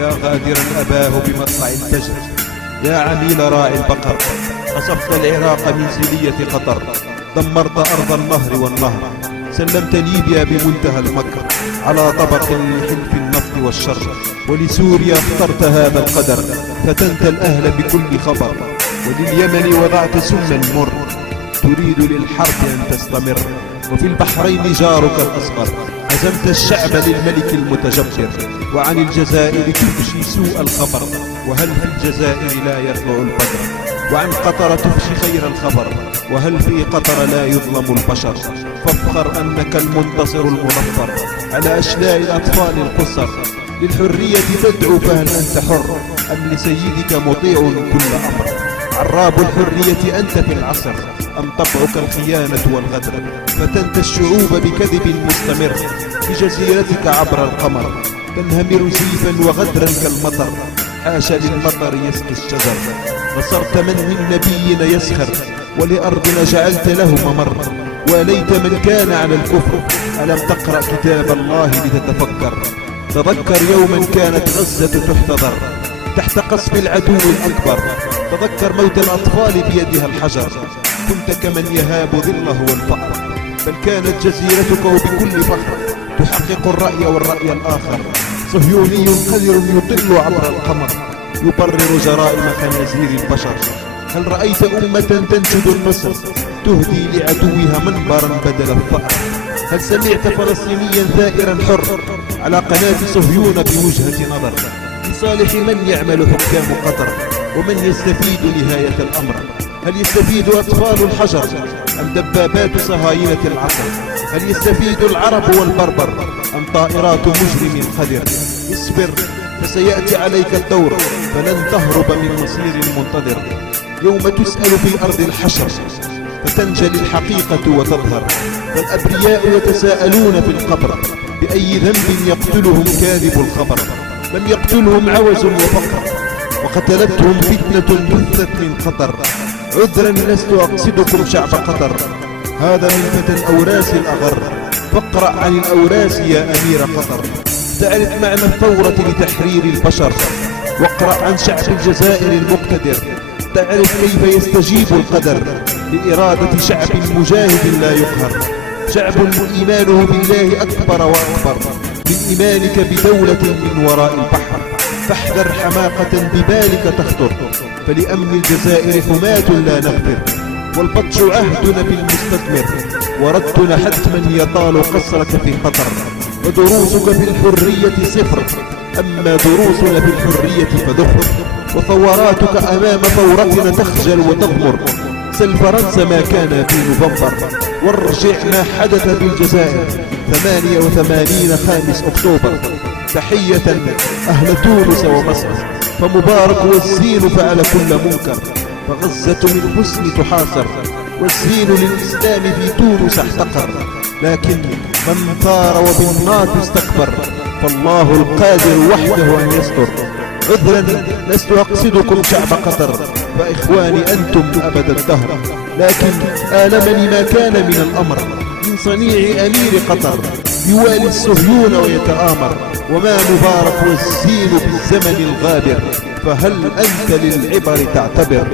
فيا غادرا أباه بمطلع الفجر، يا عميل راعي البقر، قصفت العراق من سلية قطر، دمرت أرض النهر والنهر، سلمت ليبيا بمنتهى المكر على طبق لحلف النفط والشر، ولسوريا اخترت هذا القدر، فتنت الأهل بكل خبر، ولليمن وضعت سما مر، تريد للحرب أن تستمر، وفي البحرين جارك الأصغر، هزمت الشعب للملك المتجبر، وعن الجزائر تفشي سوء الخبر، وهل في الجزائر لا يطلع البدر، وعن قطر تفشي خير الخبر، وهل في قطر لا يظلم البشر، فافخر أنك المنتصر المظفر على أشلاء الأطفال القصر، للحرية تدعو فهل أنت حر أم لسيدك مطيع كل أمر، عراب الحرية أنت في العصر أم طبعك الخيانة والغدر، فتنت الشعوب بكذب مستمر في جزيرتك عبر القمر، تنهمر زيفا وغدرا كالمطر، حاشا للمطر يسقي الشجر، نصرت من نبينا يسخر، ولأرضنا جعلت له ممر، وليت من كان على الكفر، ألم تقرأ كتاب الله لتتفكر، تذكر يوما كانت غزة تحتضر تحت قصف العدو الأكبر، تذكر موت الأطفال بيدها الحجر، كنت كمن يهاب ظله والفقر، بل كانت جزيرتك وبكل فخر تحقق الرأي والرأي الآخر، صهيوني قذر يطل عبر القمر يبرر جرائم خنازير البشر، هل رأيت أمة تنشد النصر تهدي لعدوها منبرا بدل الثأر، هل سمعت فلسطينيا ثائرا حر على قناة صهيون بوجهة نظر، لصالح من يعمل حكام قطر ومن يستفيد نهاية الأمر، هل يستفيد أطفال الحجر أم دبابات صهاينة العصر، هل يستفيد العرب والبربر أم طائرات مجرم قدر، اصبر فسيأتي عليك الدور، فلن تهرب من مصير منتظر، يوم تسأل في أرض الحشر فتنجلي الحقيقة وتظهر، فالأبرياء يتساءلون في القبر بأي ذنب يقتلهم كاذب الخبر، لم يقتلهم عوز وفقر وقتلتهم فتنة بثت من قطر، عذرا لست أقصدكم شعب قطر، هذا من فتى الأوراس الأغر، فاقرأ عن الأوراس يا أمير قطر، تعرف معنى الثورة لتحرير البشر، واقرأ عن شعب الجزائر المقتدر، تعرف كيف يستجيب القدر لإرادة شعب مجاهد لا يقهر، شعب إيمانه بالله أكبر وأكبر من إيمانك بدولة من وراء البحر، فاحذر حماقة ببالك تخطر، فلأمن الجزائر حماة لا نغفر، والبطش عهدنا بالمستثمر، وردنا حتما يطال قصرك في قطر، ودروسك في الحرية صفر، أما دروسنا في الحرية فذخر، وثوراتك أمام ثورتنا تخجل وتضمر، سل فرنسا ما كان في نوفمبر، وارجع ما حدث في الجزائر 88 5 أكتوبر، تحية أهل تونس ومصر، فمبارك والزين فعل كل منكر، فغزة من حسن تحاصر، والزين للإسلام في تونس احتقر، لكن من ثار وبالنار استكبر، فالله القادر وحده أن يستر، عذرا لست أقصدكم شعب قطر، فإخواني أنتم أبد الدهر، لكن آلمني ما كان من الأمر من صنيع أمير قطر، يوالي الصهيون ويتآمر، وما مبارك والزين في الزمن الغابر، فهل أنت للعبر تعتبر؟